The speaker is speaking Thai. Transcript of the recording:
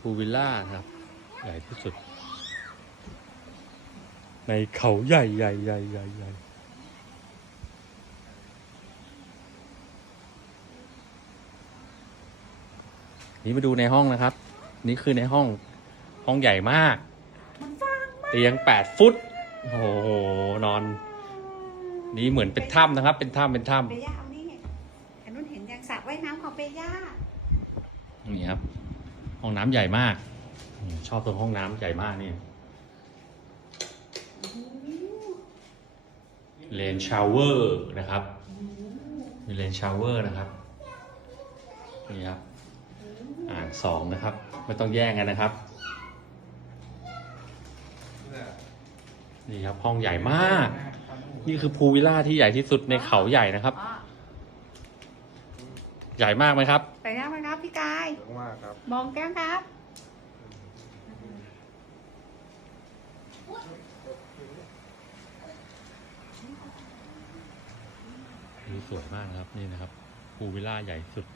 พูลวิลล่าครับ ใหญ่ที่สุด ในเขาใหญ่ใหญ่ใหญ่ใหญ่ใหญ่นี่มาดูในห้องนะครับ นี่คือในห้องห้องใหญ่มาก เตียงแปดฟุต โอ้โห นอน นี่เหมือนเป็นถ้ำนะครับ เป็นถ้ำเป็นถ้เปย่าเอานี่อันนู้นเห็นยังสระว่ายน้ำของเปย่าำนี่ครับ ห้องน้ำใหญ่มาก ชอบตรงห้องน้ำใหญ่มากนี่เลนชาวเวอร์นะครับมีเลนชาวเวอร์นะครับนี่ครับอ่างสองนะครับ ไม่ต้องแย่งกันนะครับ นี่ครับห้องใหญ่มาก นี่คือพูลวิลล่าที่ใหญ่ที่สุดในเขาใหญ่นะครับ ใหญ่มากไหมครับไปน้ำไหมครับพี่กายเยอะมากครับ มองแก้มครับนี่สวยมากนะครับนี่นะครับพูลวิลล่าใหญ่สุด